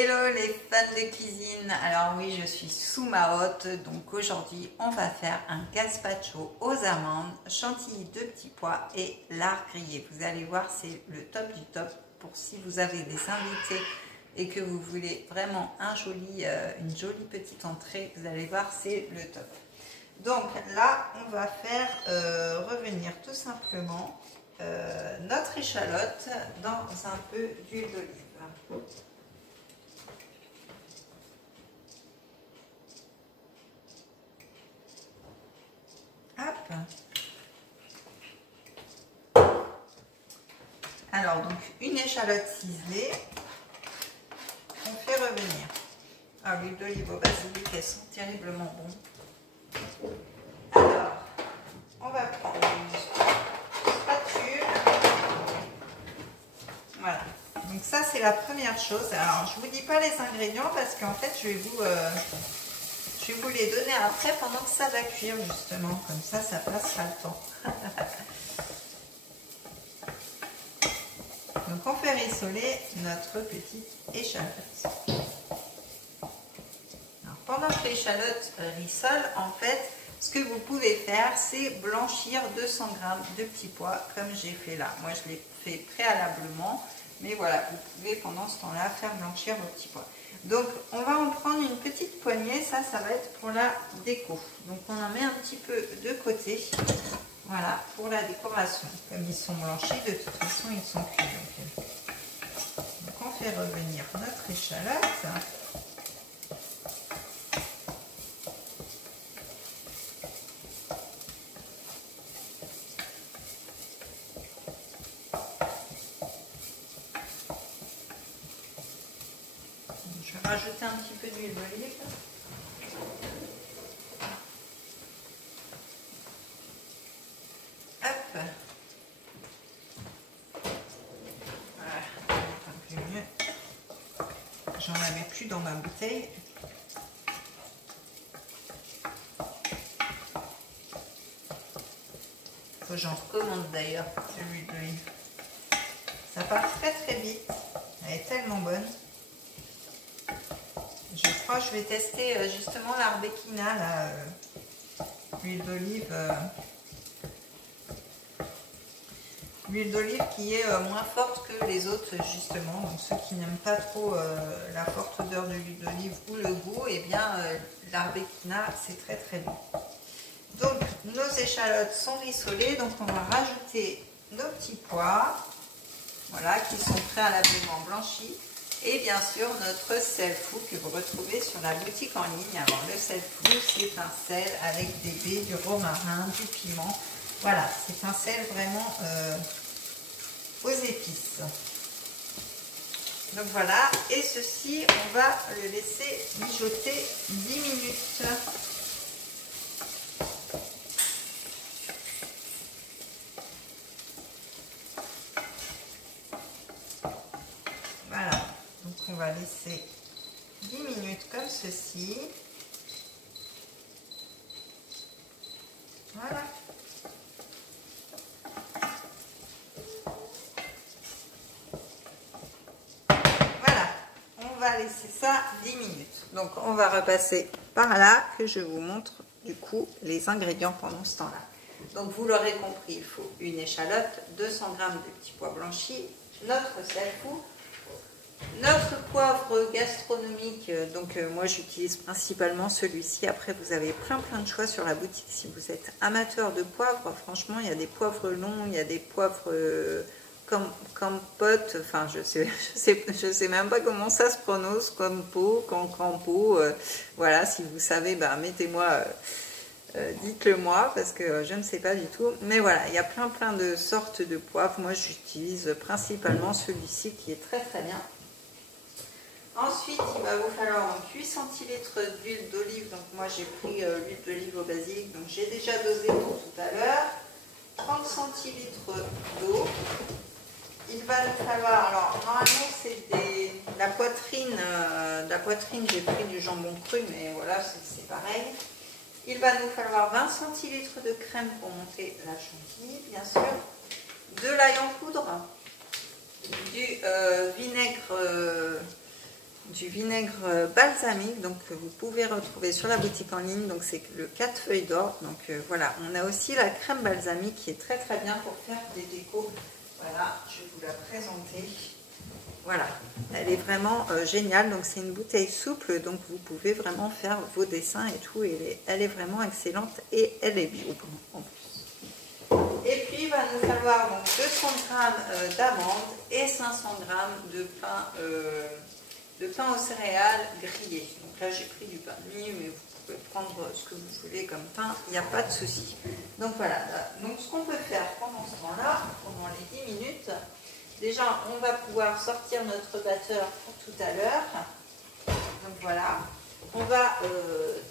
Hello les fans de cuisine, alors oui je suis sous ma hotte, donc aujourd'hui on va faire un gazpacho aux amandes, chantilly de petits pois et lard grillé. Vous allez voir, c'est le top du top pour si vous avez des invités et que vous voulez vraiment une jolie petite entrée, vous allez voir, c'est le top. Donc là on va faire revenir tout simplement notre échalote dans un peu d'huile d'olive. Hop. Alors donc une échalote ciselée, on fait revenir. Ah, l'huile d'olive au basilic, elles sont terriblement bonnes. Alors on va prendre une spatule. Voilà, donc ça c'est la première chose. Alors je vous dis pas les ingrédients parce qu'en fait je vais vous les donner après pendant que ça va cuire justement, comme ça passe pas le temps. Donc on fait rissoler notre petite échalote. Alors, pendant que l'échalote rissole, en fait, ce que vous pouvez faire, c'est blanchir 200 g de petits pois comme j'ai fait là. Moi je l'ai fait préalablement, mais voilà, vous pouvez pendant ce temps-là faire blanchir vos petits pois. Donc on va en prendre une petite poignée, ça va être pour la déco. Donc on en met un petit peu de côté, voilà, pour la décoration. Comme ils sont blanchis, de toute façon ils sont cuits. Donc on fait revenir notre échalote. Je vais rajouter un petit peu d'huile d'olive. Hop. Voilà, un peu mieux. J'en avais plus dans ma bouteille. Faut que j'en recommande d'ailleurs de l'huile d'olive. Ça part très très vite. Elle est tellement bonne. Je crois que je vais tester justement l'Arbequina, l'huile d'olive. L'huile d'olive qui est moins forte que les autres justement. Donc ceux qui n'aiment pas trop la forte odeur de l'huile d'olive ou le goût, et bien l'Arbequina c'est très très bon. Donc nos échalotes sont rissolées, donc on va rajouter nos petits pois, voilà, qui sont préalablement blanchis. Et bien sûr notre sel fou que vous retrouvez sur la boutique en ligne. Alors le sel fou, c'est un sel avec des baies, du romarin, du piment. Voilà, c'est un sel vraiment aux épices. Donc voilà, et ceci, on va le laisser mijoter 10 minutes. Voilà, donc on va laisser 10 minutes comme ceci. Voilà. Voilà, on va laisser ça 10 minutes. Donc on va repasser par là que je vous montre du coup les ingrédients pendant ce temps-là. Donc vous l'aurez compris, il faut une échalote, 200 g de petits pois blanchis, notre sel fou, notre poivre gastronomique, donc moi j'utilise principalement celui-ci. Après vous avez plein de choix sur la boutique si vous êtes amateur de poivre. Franchement il y a des poivres longs, il y a des poivres compote, enfin je sais même pas comment ça se prononce, campo, campo, voilà, si vous savez, bah, mettez-moi, dites-le moi parce que je ne sais pas du tout. Mais voilà, il y a plein de sortes de poivres. Moi j'utilise principalement celui-ci qui est très très bien. Ensuite, il va vous falloir 8 centilitres d'huile d'olive. Donc moi j'ai pris l'huile d'olive au basilic, donc j'ai déjà dosé pour tout à l'heure. 30 centilitres d'eau. Il va nous falloir, alors normalement c'est la poitrine, j'ai pris du jambon cru, mais voilà, c'est pareil. Il va nous falloir 20 centilitres de crème pour monter la chantilly, bien sûr. De l'ail en poudre, du vinaigre du vinaigre balsamique, donc que vous pouvez retrouver sur la boutique en ligne. Donc c'est le 4 feuilles d'or. Donc voilà, on a aussi la crème balsamique qui est très très bien pour faire des décos. Voilà, je vais vous la présenter. Voilà, elle est vraiment géniale. Donc c'est une bouteille souple, donc vous pouvez vraiment faire vos dessins et tout. Et elle est vraiment excellente et elle est bio en plus. Et puis il va nous falloir donc 200 g d'amandes et 500 g de pain aux céréales grillé. Donc là j'ai pris du pain de mie, mais vous pouvez prendre ce que vous voulez comme pain, il n'y a pas de souci. Donc voilà, donc ce qu'on peut faire pendant ce temps-là, pendant les 10 minutes, déjà on va pouvoir sortir notre batteur pour tout à l'heure. Donc voilà, on va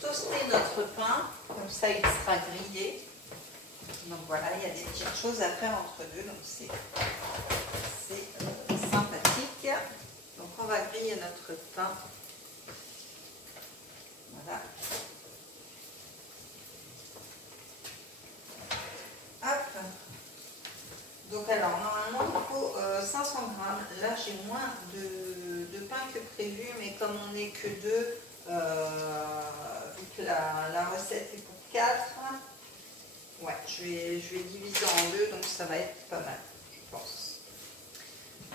toaster notre pain, comme ça il sera grillé. Donc voilà, il y a des petites choses à faire entre deux, donc c'est sympathique. Donc on va griller notre pain. Voilà. Hop. Donc alors normalement il faut 500 g. Là j'ai moins de pain que prévu, mais comme on n'est que deux, vu que la recette est pour 4, ouais, je vais diviser en deux, donc ça va être pas mal, je pense.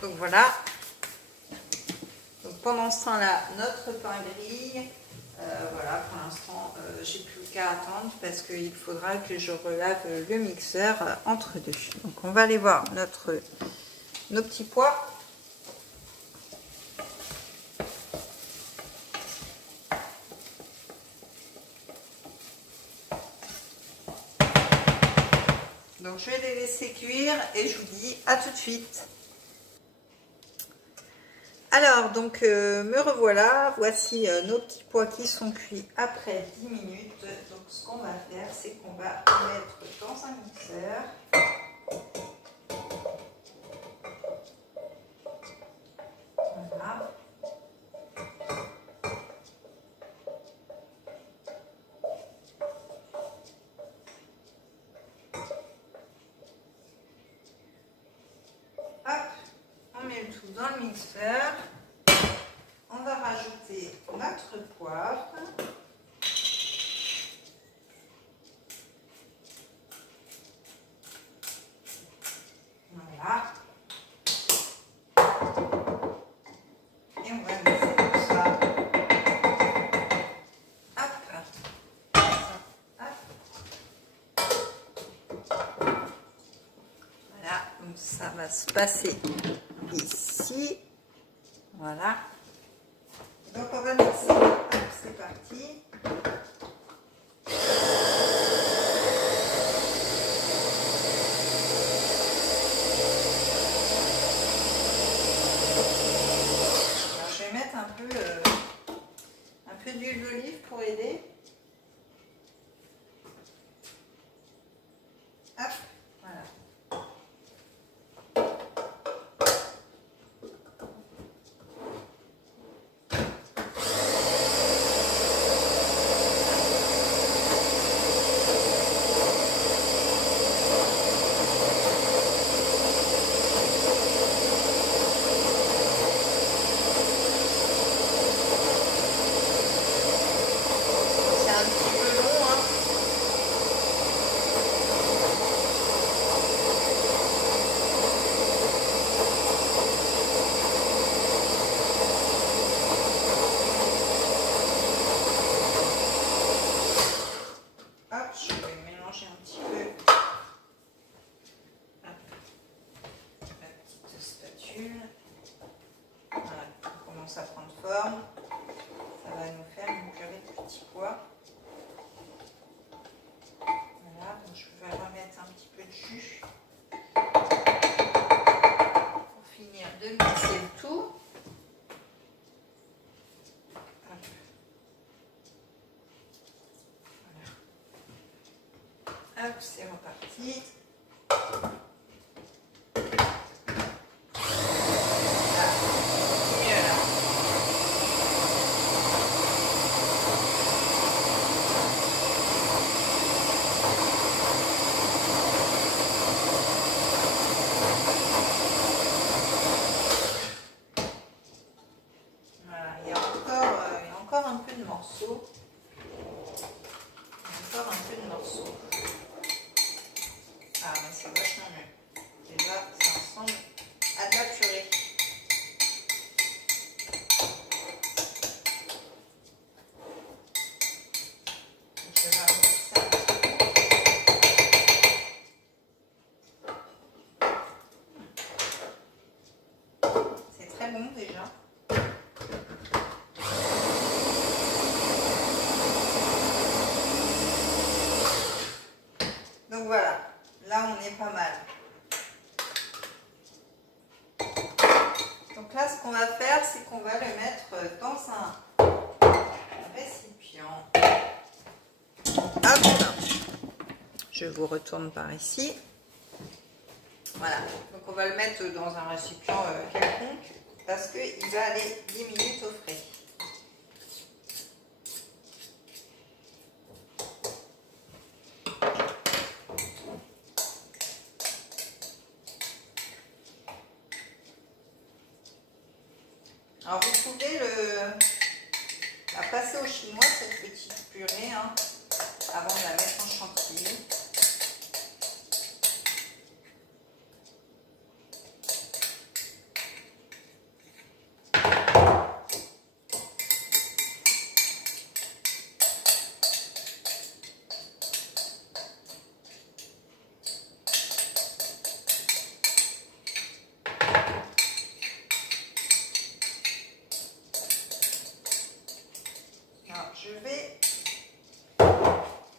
Donc voilà. Donc pendant ce temps-là, notre pain grille. Voilà, pour l'instant, j'ai plus qu'à attendre parce qu'il faudra que je relave le mixeur entre deux. Donc on va aller voir nos petits pois. Donc je vais les laisser cuire et je vous dis à tout de suite. Alors, donc, me revoilà. Voici nos petits pois qui sont cuits après 10 minutes. Donc, ce qu'on va faire, c'est qu'on va les mettre dans un mixeur. Voilà. Hop, on met le tout dans le mixeur. On va rajouter notre poivre. Voilà. Et on va mixer tout ça. Hop. Hop. Voilà, donc ça va se passer ici. Voilà. Donc on va mixer. Hop, c'est parti. Alors, je vais mettre un peu d'huile d'olive pour aider. Hop, voilà. Ça prend forme, ça va nous faire une purée de petits pois. Voilà, donc je vais remettre un petit peu de jus pour finir de mixer le tout. Voilà. Hop, c'est reparti. peu de morceaux. Encore un peu de morceaux. Ah, mais c'est vachement mieux. Déjà, ça ressemble à de la purée. Je vais rajouter ça un petit peu. C'est très bon déjà. Donc voilà, là on est pas mal. Donc là, ce qu'on va faire, c'est qu'on va le mettre dans un récipient. Hop, je vous retourne par ici. Voilà, donc on va le mettre dans un récipient quelconque parce qu'il va aller 10 minutes au frais. Alors vous pouvez la passer au chinois, cette petite purée, hein, avant de la mettre en chantilly. Alors, je vais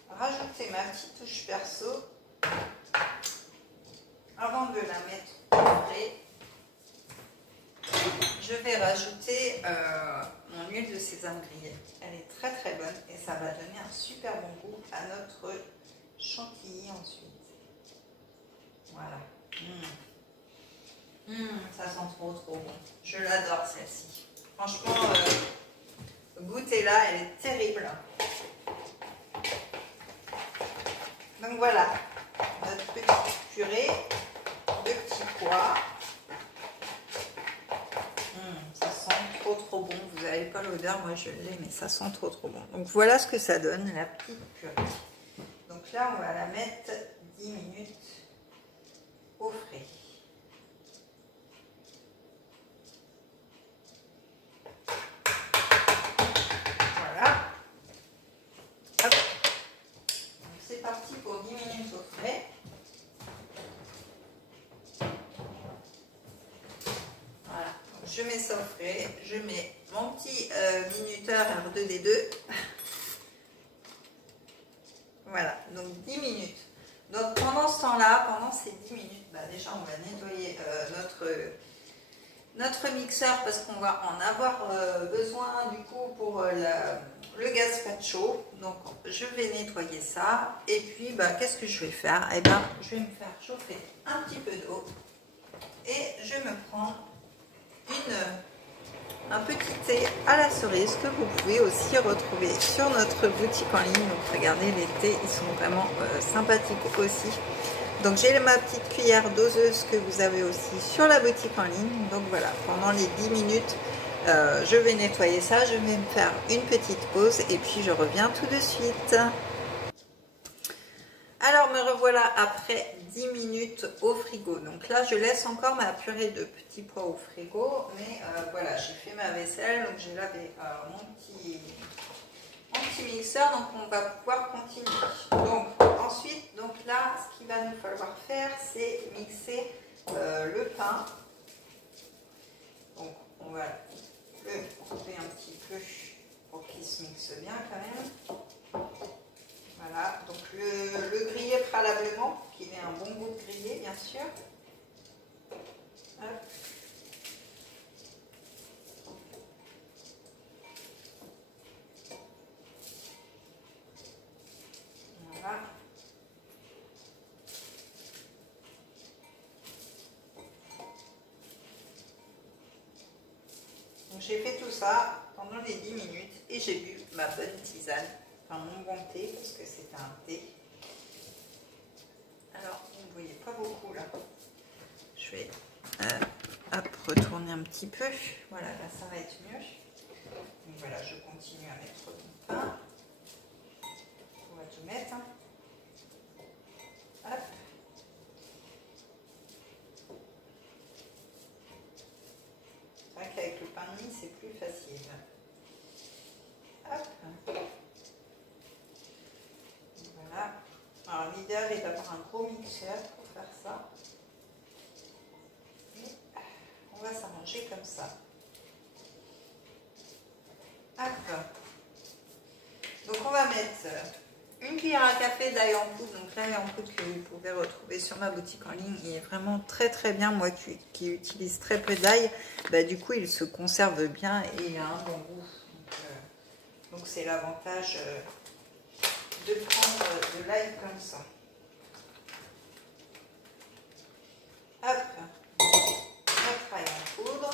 rajouter ma petite touche perso avant de la mettre au frais. Je vais rajouter mon huile de sésame grillée. Elle est très très bonne et ça va donner un super bon goût à notre chantilly ensuite. Voilà. Ça sent trop trop bon. Je l'adore celle-ci. Franchement, goûtez-la, elle est terrible. Donc voilà, notre petite purée de petits pois. Ça sent trop trop bon. Vous n'avez pas l'odeur, moi je l'ai, mais ça sent trop trop bon. Donc voilà ce que ça donne, la petite purée. Donc là, on va la mettre 10 minutes au frais. Voilà. Hop. Donc c'est parti pour 10 minutes au frais. Voilà. Donc, je mets ça au frais. Je mets mon petit minuteur R2D2. Voilà, donc 10 minutes. Donc pendant ce temps-là, pendant ces 10 minutes, bah déjà on va nettoyer notre mixeur parce qu'on va en avoir besoin du coup pour le gazpacho. Donc je vais nettoyer ça. Et puis bah, qu'est-ce que je vais faire? Eh bien je vais me faire chauffer un petit peu d'eau. Et je vais me prendre un petit thé à la cerise que vous pouvez aussi retrouver sur notre boutique en ligne. Donc regardez, les thés, ils sont vraiment sympathiques aussi. Donc j'ai ma petite cuillère doseuse que vous avez aussi sur la boutique en ligne. Donc voilà, pendant les 10 minutes, je vais nettoyer ça. Je vais me faire une petite pause et puis je reviens tout de suite. Alors me revoilà après 10 minutes au frigo. Donc là je laisse encore ma purée de petits pois au frigo. Mais voilà, j'ai fait ma vaisselle. Donc j'ai lavé mon petit mixeur. Donc on va pouvoir continuer. Donc ensuite, donc là ce qu'il va nous falloir faire, c'est mixer le pain. Donc on va le couper un petit peu pour qu'il se mixe bien quand même. Voilà, donc le griller préalablement, pour qu'il ait un bon goût de grillé, bien sûr. Hop. Voilà. Donc j'ai fait tout ça pendant les 10 minutes et j'ai bu ma bonne tisane. Enfin, mon bon thé, parce que c'est un thé. Alors, vous ne voyez pas beaucoup là. Je vais hop, retourner un petit peu. Voilà, là ça va être mieux. Donc voilà, je continue à mettre mélanger comme ça. Hop. Donc on va mettre une cuillère à café d'ail en poudre. Donc l'ail en poudre que vous pouvez retrouver sur ma boutique en ligne, il est vraiment très très bien. Moi qui utilise très peu d'ail, bah, du coup il se conserve bien et il a un bon goût. Donc c'est l'avantage de prendre de l'ail comme ça. Hop, notre ail en poudre.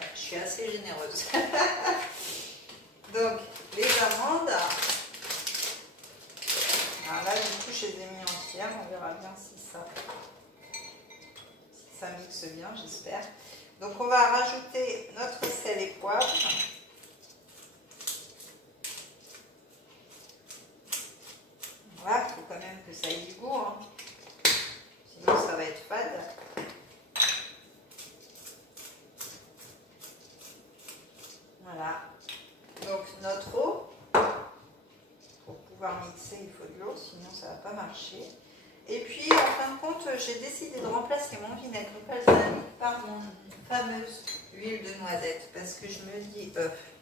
Ouais, je suis assez généreuse. Donc les amandes. Alors là, du coup, je les ai mis entières. On verra bien si ça mixe bien, j'espère. Donc, on va rajouter notre sel et poivre. Voilà, il faut quand même que ça ait du goût. Hein. Sinon, ça va être fade. Voilà. Donc, notre eau. Pour pouvoir mixer, il faut de l'eau, sinon ça ne va pas marcher. Et puis, en fin de compte, j'ai décidé de remplacer mon vinaigre balsamique par mon fameuse huile de noisette. Parce que je me dis...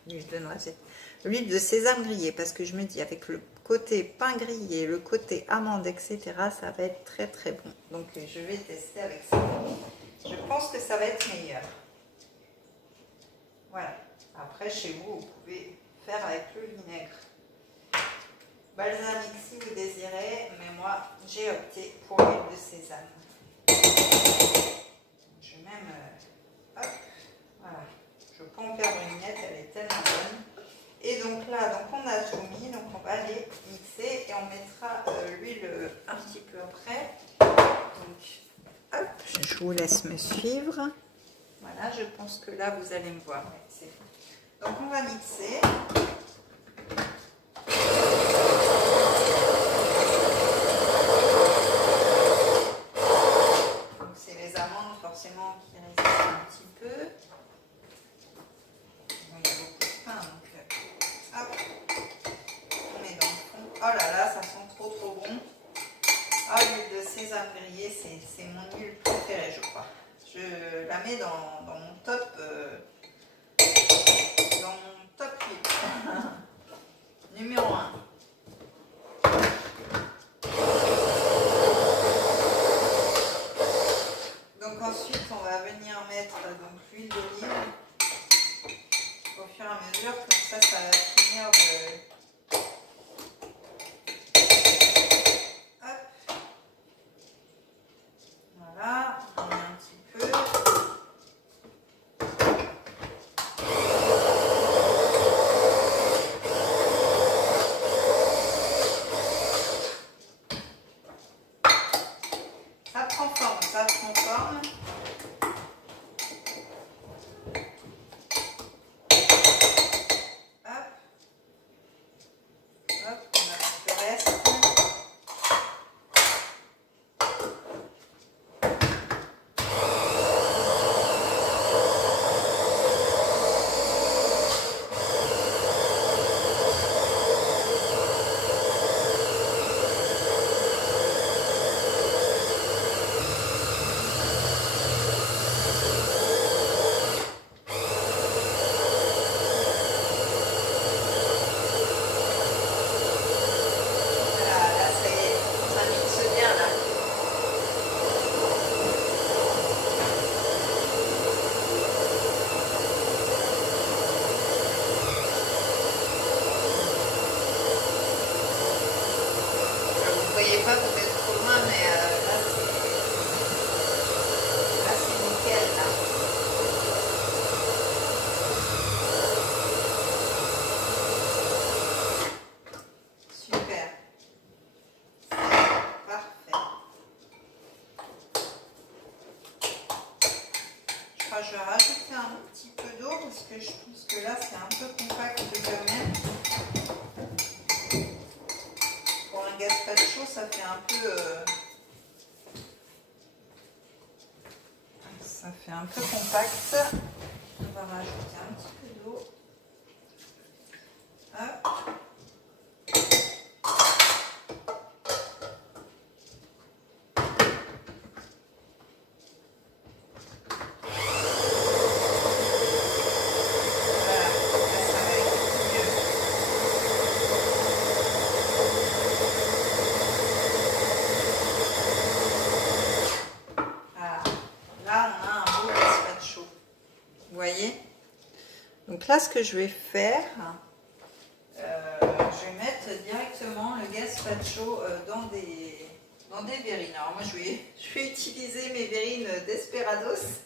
l'huile de noisette. L'huile de sésame grillée. Parce que je me dis, avec le côté pain grillé, le côté amande, etc., ça va être très très bon. Donc, je vais tester avec ça. Je pense que ça va être meilleur. Voilà. Après, chez vous, vous pouvez faire avec le vinaigre balsamique si vous désirez, mais moi j'ai opté pour l'huile de sésame. Je vais même, hop, voilà, je peux en perdre une miette, elle est tellement bonne. Et donc là, donc on a tout mis, donc on va les mixer et on mettra l'huile un petit peu après. Donc, hop, je vous laisse me suivre. Voilà, je pense que là vous allez me voir. Ouais, donc on va mixer. Forcément qui résiste un petit peu. Bon, il y a beaucoup de pain, donc hop, on met dans le fond. Oh là là, ça sent trop trop bon. Ah, l'huile de sésame grillée, c'est mon huile préférée, je crois. Je la mets dans mon top huile. Numéro 1. Donc ensuite, on va venir mettre l'huile d'olive au fur et à mesure, comme ça va finir de... Hop. Voilà, on met un petit peu. Ça prend forme, ça prend forme. Pas vous êtes trop loin, mais là c'est nickel là. Super. Parfait. Je crois que je vais rajouter un petit peu d'eau parce que je pense que là c'est un peu compact quand même. Pour un gazpacho, ça fait un peu... ça fait un peu compact. On va rajouter un petit peu d'eau. Hop. Donc là, ce que je vais faire, je vais mettre directement le gazpacho dans des verrines. Alors moi, je vais utiliser mes verrines Desperados.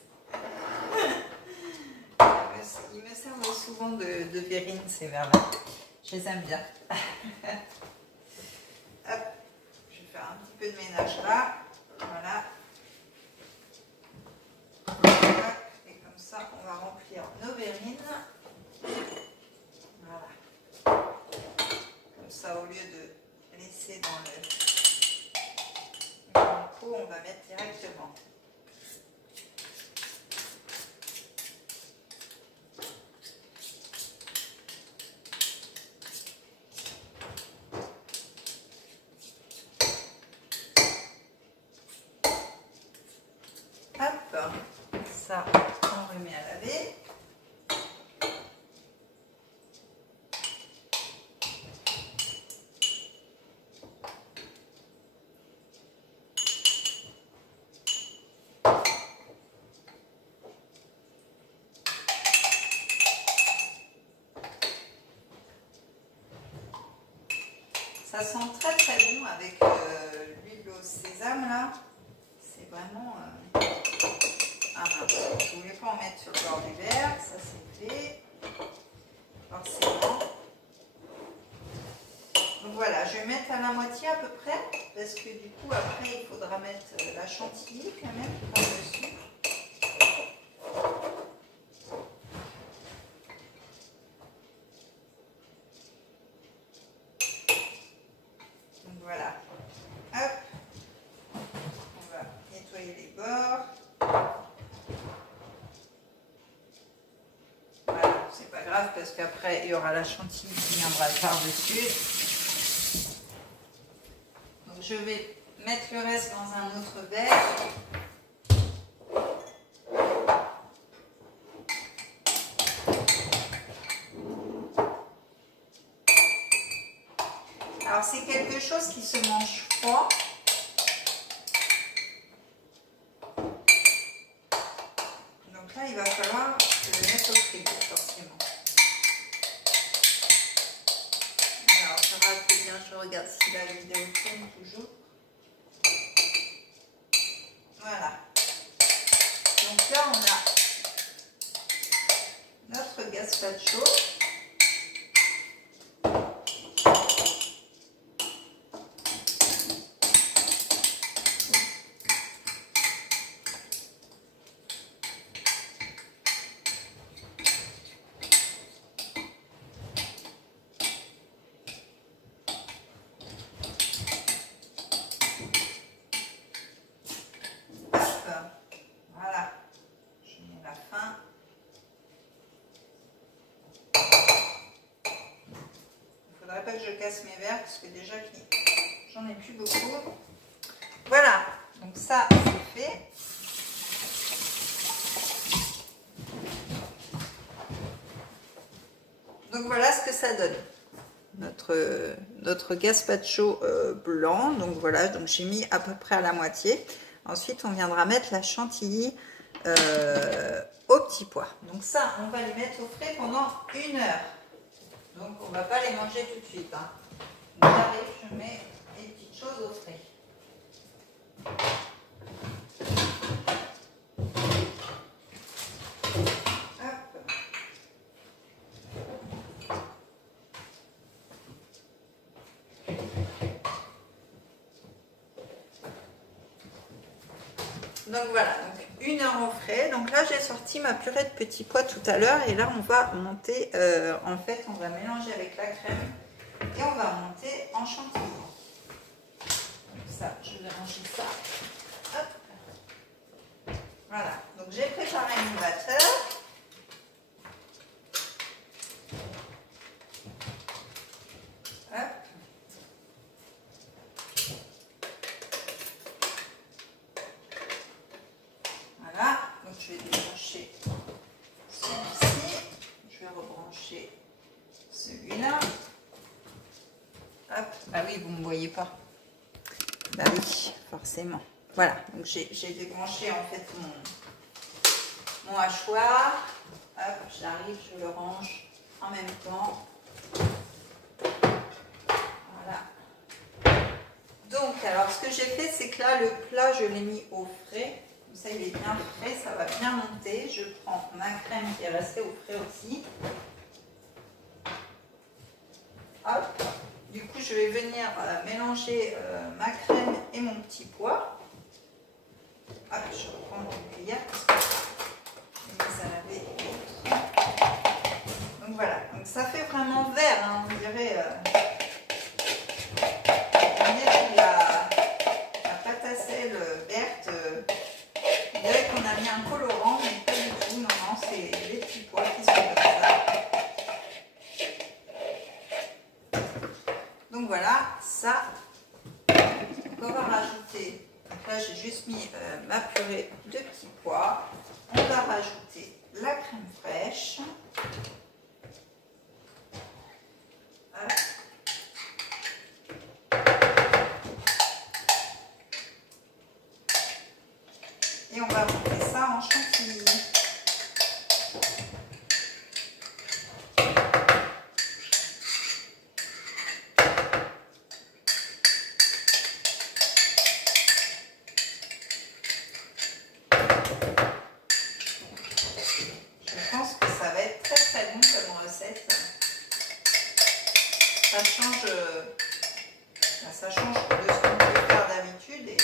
Ils me servent souvent de verrines, ces verres-là. Je les aime bien. Hop, je vais faire un petit peu de ménage là. Voilà. Hop, et comme ça, on va remplir nos verrines. Voilà. Comme ça, au lieu de laisser dans le pot, on va mettre directement. Hop, ça, on remet à laver. Ça sent très très bon avec l'huile au sésame là. C'est vraiment... Ah mince, je ne voulais pas en mettre sur le bord du verre, ça c'est fait. Forcément. Donc voilà, je vais mettre à la moitié à peu près, parce que du coup après il faudra mettre la chantilly quand même par-dessus. Donc voilà. Hop. On va nettoyer les bords. Voilà, c'est pas grave parce qu'après il y aura la chantilly qui viendra par-dessus. Donc je vais mettre le reste dans un autre verre. Alors c'est quelque chose qui se mange froid. Donc là il va falloir le mettre au frigo forcément. Alors je rate bien, je regarde si la vidéo tourne toujours. Voilà. Donc là on a notre gazpacho. Voilà, je mets la fin. Il ne faudrait pas que je casse mes verres parce que déjà j'en ai plus beaucoup. Voilà, donc ça c'est fait. Donc voilà ce que ça donne. Notre gazpacho blanc. Donc voilà, donc j'ai mis à peu près à la moitié. Ensuite, on viendra mettre la chantilly au petit pois. Donc ça, on va les mettre au frais pendant 1 heure. Donc on ne va pas les manger tout de suite. Hein. J'arrive, je mets les petites choses au frais. Donc voilà, donc 1 heure au frais. Donc là j'ai sorti ma purée de petits pois tout à l'heure et là on va monter, en fait on va mélanger avec la crème et on va monter en chantilly. Donc ça, je vais ranger ça. Hop. Voilà, donc j'ai préparé mon batteur. Hop. Voilà, donc je vais débrancher celui-ci, je vais rebrancher celui-là. Hop, ah oui, vous ne me voyez pas. Bah oui, forcément. Voilà, donc j'ai débranché en fait mon hachoir. Hop, j'arrive, je le range en même temps. Voilà. Donc, alors ce que j'ai fait, c'est que là, le plat, je l'ai mis au frais. Comme ça, il est bien frais, ça va bien monter. Je prends ma crème qui est restée au frais aussi. Hop. Du coup, je vais venir mélanger ma crème et mon petit pois. Hop, je reprends une cuillère parce que j'ai mis à laver l'autre. Donc voilà, donc ça fait vraiment vert, hein, on dirait la pâte à sel verte. On dirait qu'on a mis un colorant, mais pas du tout. Non, non, c'est les petits pois qui sont comme ça. Donc voilà, ça, on va rajouter. Donc là, j'ai juste mis ma purée de petits pois. On va rajouter la crème fraîche. Voilà. Et on va monter ça en chantilly. Je pense que ça va être très très bon comme recette. Ça change de ce qu'on peut faire d'habitude. Et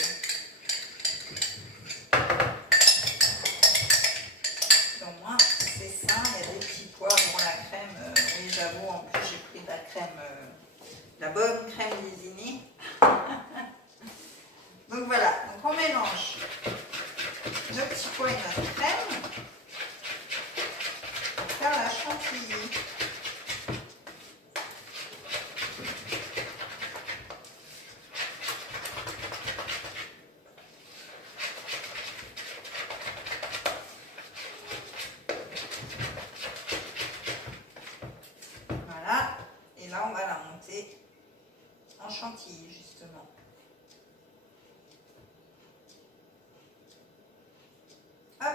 au moins c'est ça, il y a des petits pois. Bon, la crème, oui j'avoue, en plus j'ai pris de la crème, la bonne crème désignée. Donc voilà, donc on mélange nos petits pois et notre crème pour faire la chantilly. Voilà, et là on va la monter en chantilly justement. Hop.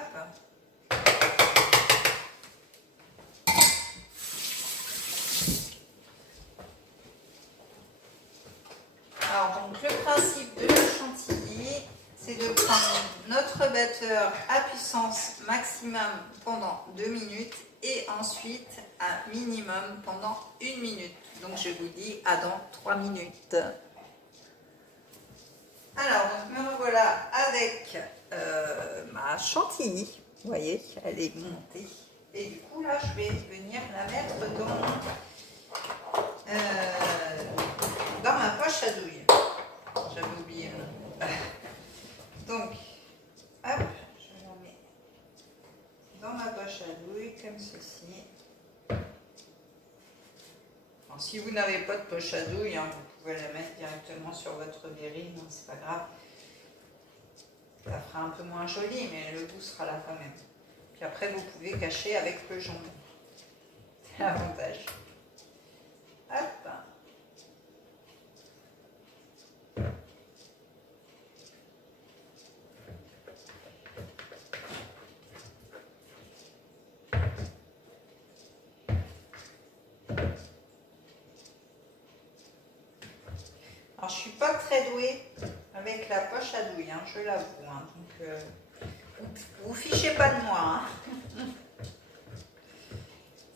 Alors donc le principe de la chantilly, c'est de prendre notre batteur à puissance maximum pendant 2 minutes et ensuite à minimum pendant 1 minute. Donc je vous dis à dans 3 minutes. Alors donc me revoilà avec ma chantilly. Vous voyez, elle est montée. Et du coup là je vais venir la mettre dans ma poche à douille. J'avais oublié le nom. Donc, hop, je la mets dans ma poche à douille comme ceci. Alors, si vous n'avez pas de poche à douille, hein, vous pouvez la mettre directement sur votre verrine, hein, c'est pas grave. Ça fera un peu moins joli, mais le goût sera là quand même. Puis après, vous pouvez cacher avec le jambon. C'est l'avantage. Hop. Alors, je ne suis pas très douée avec la poche à douille, hein, je l'avoue. Hein, donc, vous fichez pas de moi. Hein.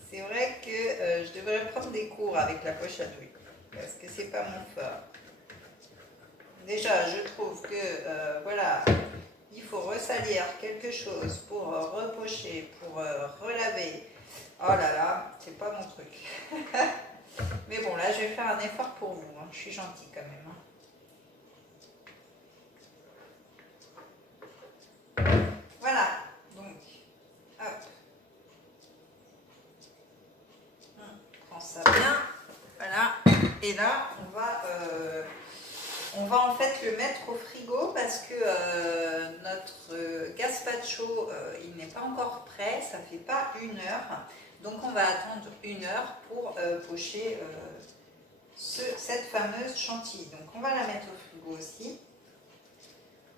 C'est vrai que je devrais prendre des cours avec la poche à douille, parce que c'est pas mon fort. Déjà, je trouve que, voilà, il faut ressalir quelque chose pour repocher, pour relaver. Oh là là, c'est pas mon truc. Mais bon, là, je vais faire un effort pour vous. Hein. Je suis gentille quand même. Hein. Voilà. Donc, hop. On prend ça bien. Voilà. Et là, on va en fait le mettre au frigo parce que notre gazpacho, il n'est pas encore prêt. Ça fait pas 1 heure. Donc on va attendre 1 heure pour pocher cette fameuse chantilly. Donc on va la mettre au frigo aussi.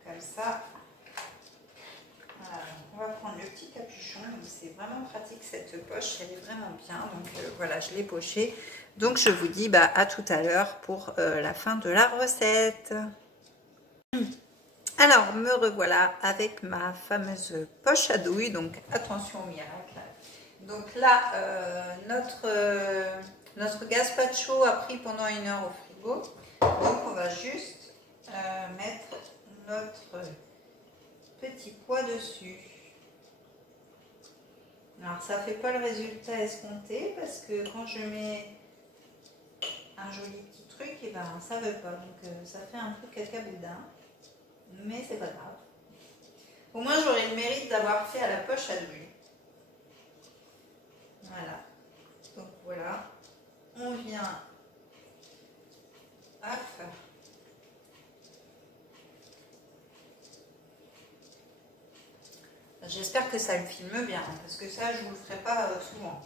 Comme ça. Voilà, on va prendre le petit capuchon. C'est vraiment pratique cette poche, elle est vraiment bien. Donc voilà, je l'ai pochée. Donc je vous dis à tout à l'heure pour la fin de la recette. Alors me revoilà avec ma fameuse poche à douille. Donc attention au miracle. Donc là, notre gazpacho a pris pendant 1 heure au frigo. Donc on va juste mettre notre petit pois dessus. Alors ça fait pas le résultat escompté parce que quand je mets un joli petit truc, et ben ça veut pas. Donc ça fait un peu cacaboudin. Mais c'est pas grave. Au moins j'aurai le mérite d'avoir fait à la poche à douille. Voilà. Donc voilà. On vient. Hop. J'espère que ça le filme bien, parce que ça, je ne vous le ferai pas souvent.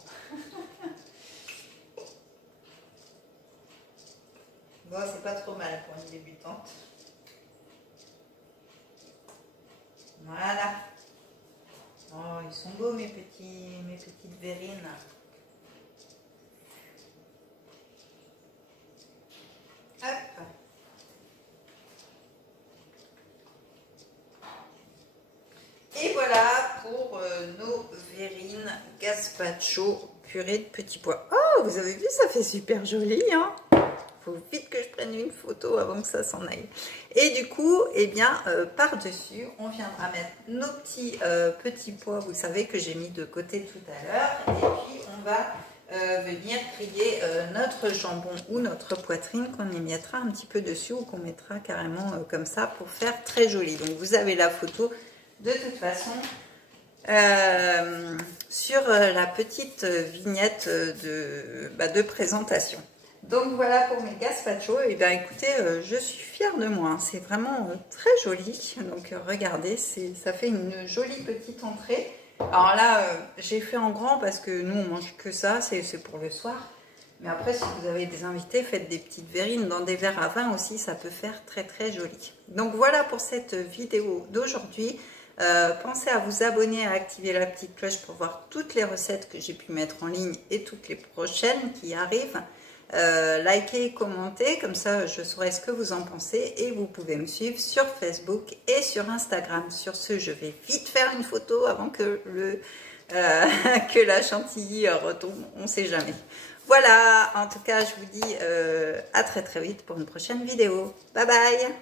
Bon, c'est pas trop mal pour une débutante. Voilà. Oh, ils sont beaux mes petites verrines. Hop. Et voilà pour nos verrines gazpacho purée de petits pois. Oh, vous avez vu, ça fait super joli, hein. Faut vite que je prenne une photo avant que ça s'en aille. Et du coup, eh bien, par-dessus, on viendra mettre nos petits pois, vous savez, que j'ai mis de côté tout à l'heure. Et puis, on va venir griller notre jambon ou notre poitrine qu'on y mettra un petit peu dessus ou qu'on mettra carrément comme ça pour faire très joli. Donc, vous avez la photo de toute façon sur la petite vignette de présentation. Donc voilà pour mes gazpacho. Et bien écoutez, je suis fière de moi. C'est vraiment très joli. Donc regardez, ça fait une jolie petite entrée. Alors là, j'ai fait en grand parce que nous on mange que ça, c'est pour le soir. Mais après, si vous avez des invités, faites des petites verrines dans des verres à vin aussi, ça peut faire très très joli. Donc voilà pour cette vidéo d'aujourd'hui. Pensez à vous abonner, à activer la petite cloche pour voir toutes les recettes que j'ai pu mettre en ligne et toutes les prochaines qui arrivent. Likez, commentez, comme ça je saurai ce que vous en pensez et vous pouvez me suivre sur Facebook et sur Instagram. Sur ce, je vais vite faire une photo avant que, que la chantilly retombe, on ne sait jamais. Voilà, en tout cas je vous dis à très très vite pour une prochaine vidéo. Bye bye.